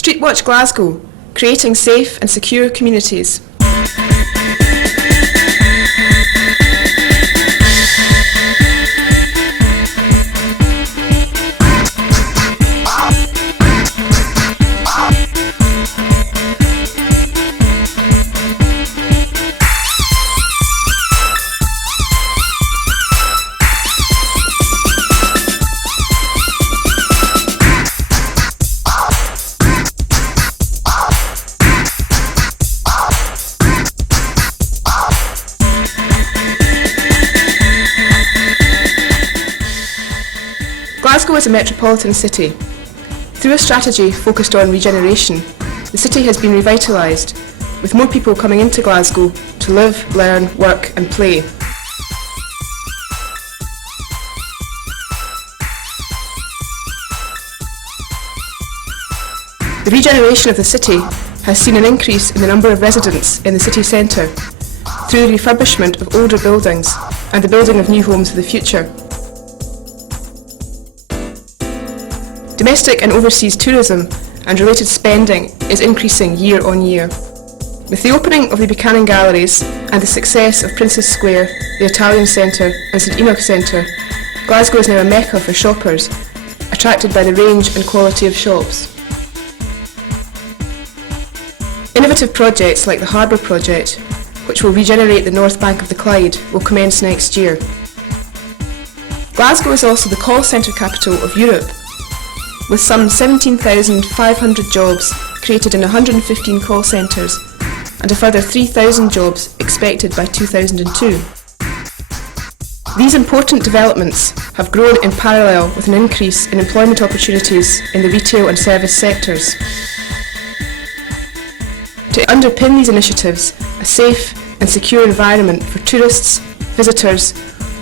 Streetwatch Glasgow, creating safe and secure communities. Glasgow is a metropolitan city. Through a strategy focused on regeneration, the city has been revitalised, with more people coming into Glasgow to live, learn, work and play. The regeneration of the city has seen an increase in the number of residents in the city centre through the refurbishment of older buildings and the building of new homes for the future. Domestic and overseas tourism and related spending is increasing year on year. With the opening of the Buchanan Galleries and the success of Princess Square, the Italian Centre and St Enoch Centre, Glasgow is now a mecca for shoppers, attracted by the range and quality of shops. Innovative projects like the Harbour Project, which will regenerate the north bank of the Clyde, will commence next year. Glasgow is also the call centre capital of Europe, with some 17,500 jobs created in 115 call centres and a further 3,000 jobs expected by 2002. These important developments have grown in parallel with an increase in employment opportunities in the retail and service sectors. To underpin these initiatives, a safe and secure environment for tourists, visitors,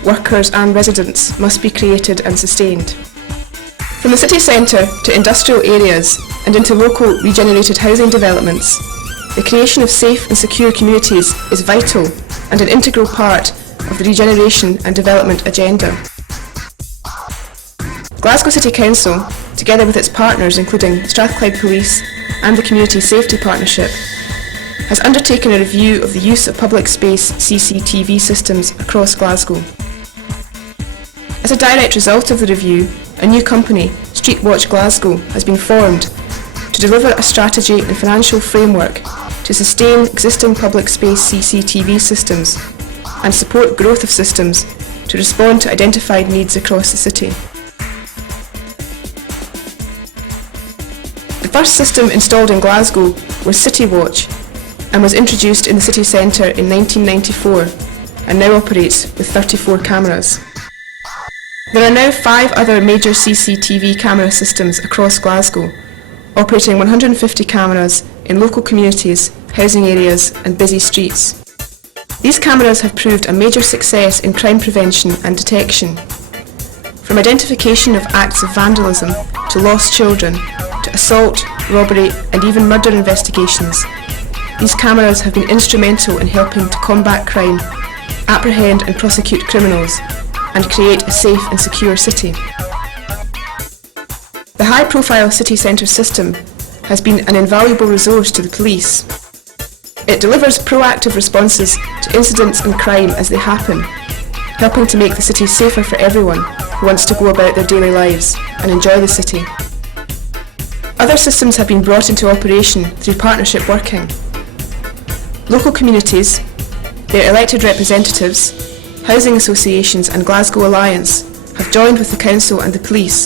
workers and residents must be created and sustained. From the city centre to industrial areas and into local regenerated housing developments, the creation of safe and secure communities is vital and an integral part of the regeneration and development agenda. Glasgow City Council, together with its partners including Strathclyde Police and the Community Safety Partnership, has undertaken a review of the use of public space CCTV systems across Glasgow. As a direct result of the review, a new company, Streetwatch Glasgow, has been formed to deliver a strategy and financial framework to sustain existing public space CCTV systems and support growth of systems to respond to identified needs across the city. The first system installed in Glasgow was Citywatch and was introduced in the city centre in 1994 and now operates with 34 cameras. There are now 5 other major CCTV camera systems across Glasgow, operating 150 cameras in local communities, housing areas and busy streets. These cameras have proved a major success in crime prevention and detection. From identification of acts of vandalism to lost children, to assault, robbery and even murder investigations, these cameras have been instrumental in helping to combat crime, apprehend and prosecute criminals, and create a safe and secure city. The high-profile city centre system has been an invaluable resource to the police. It delivers proactive responses to incidents and crime as they happen, helping to make the city safer for everyone who wants to go about their daily lives and enjoy the city. Other systems have been brought into operation through partnership working. Local communities, their elected representatives, housing associations and Glasgow Alliance have joined with the council and the police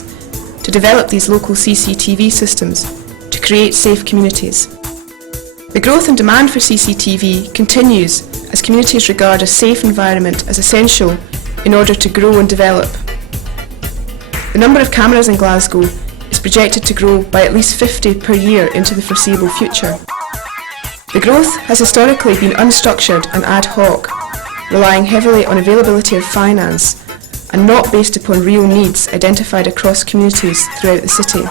to develop these local CCTV systems to create safe communities. The growth and demand for CCTV continues as communities regard a safe environment as essential in order to grow and develop. The number of cameras in Glasgow is projected to grow by at least 50 per year into the foreseeable future. The growth has historically been unstructured and ad hoc, relying heavily on availability of finance and not based upon real needs identified across communities throughout the city.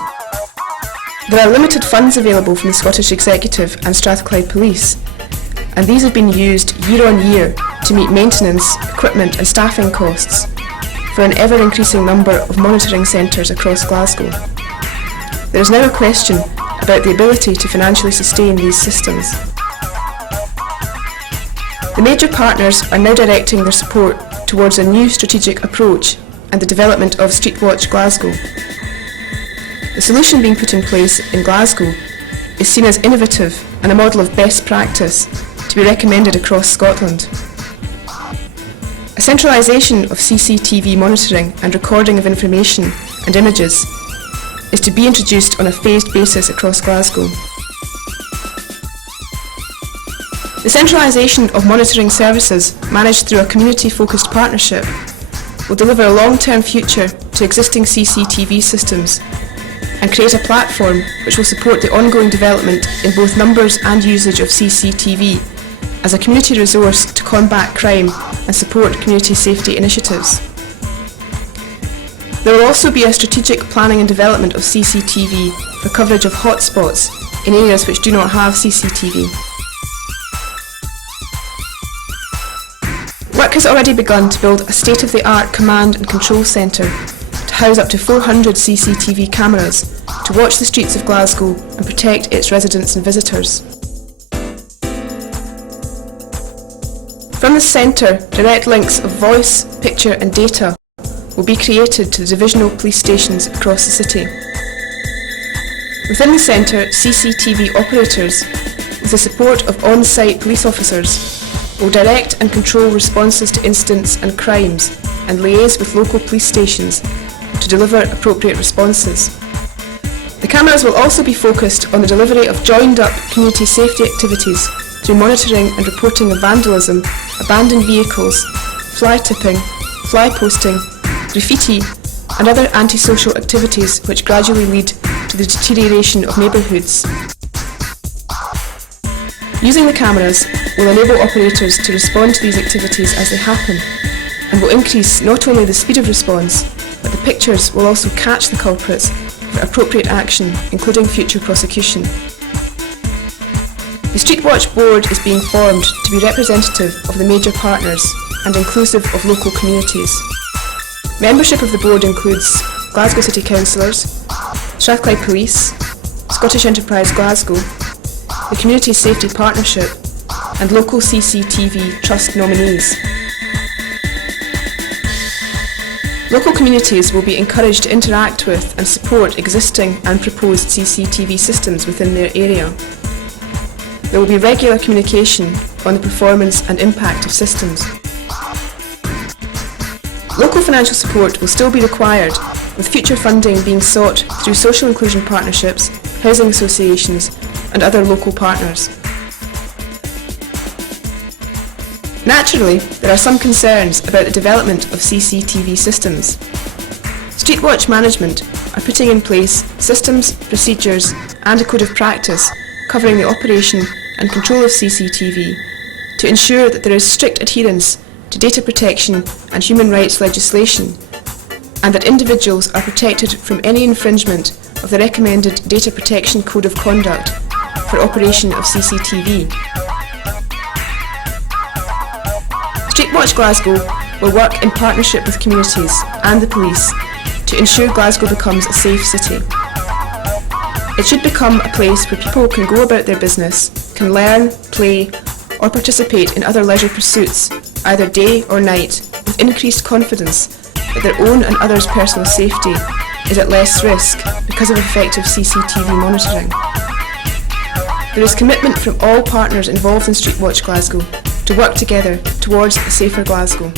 There are limited funds available from the Scottish Executive and Strathclyde Police, and these have been used year on year to meet maintenance, equipment and staffing costs for an ever-increasing number of monitoring centres across Glasgow. There is now a question about the ability to financially sustain these systems. The major partners are now directing their support towards a new strategic approach and the development of Streetwatch Glasgow. The solution being put in place in Glasgow is seen as innovative and a model of best practice to be recommended across Scotland. A centralisation of CCTV monitoring and recording of information and images is to be introduced on a phased basis across Glasgow. The centralisation of monitoring services managed through a community-focused partnership will deliver a long-term future to existing CCTV systems and create a platform which will support the ongoing development in both numbers and usage of CCTV as a community resource to combat crime and support community safety initiatives. There will also be a strategic planning and development of CCTV for coverage of hotspots in areas which do not have CCTV. Work has already begun to build a state-of-the-art command and control centre to house up to 400 CCTV cameras to watch the streets of Glasgow and protect its residents and visitors. From this centre, direct links of voice, picture and data will be created to the divisional police stations across the city. Within the centre, CCTV operators, with the support of on-site police officers, will direct and control responses to incidents and crimes and liaise with local police stations to deliver appropriate responses. The cameras will also be focused on the delivery of joined-up community safety activities through monitoring and reporting of vandalism, abandoned vehicles, fly tipping, fly posting, graffiti and other antisocial activities which gradually lead to the deterioration of neighbourhoods. Using the cameras will enable operators to respond to these activities as they happen and will increase not only the speed of response, but the pictures will also catch the culprits for appropriate action, including future prosecution. The Streetwatch Board is being formed to be representative of the major partners and inclusive of local communities. Membership of the board includes Glasgow City Councillors, Strathclyde Police, Scottish Enterprise Glasgow, the Community Safety Partnership and local CCTV Trust nominees. Local communities will be encouraged to interact with and support existing and proposed CCTV systems within their area. There will be regular communication on the performance and impact of systems. Local financial support will still be required, with future funding being sought through social inclusion partnerships, housing associations and other local partners. Naturally, there are some concerns about the development of CCTV systems. Streetwatch management are putting in place systems, procedures and a code of practice covering the operation and control of CCTV to ensure that there is strict adherence to data protection and human rights legislation and that individuals are protected from any infringement of the recommended Data Protection Code of Conduct for operation of CCTV. Streetwatch Glasgow will work in partnership with communities and the police to ensure Glasgow becomes a safe city. It should become a place where people can go about their business, can learn, play or participate in other leisure pursuits, either day or night, with increased confidence that their own and others' personal safety is at less risk because of effective CCTV monitoring. There is commitment from all partners involved in Streetwatch Glasgow to work together towards a safer Glasgow.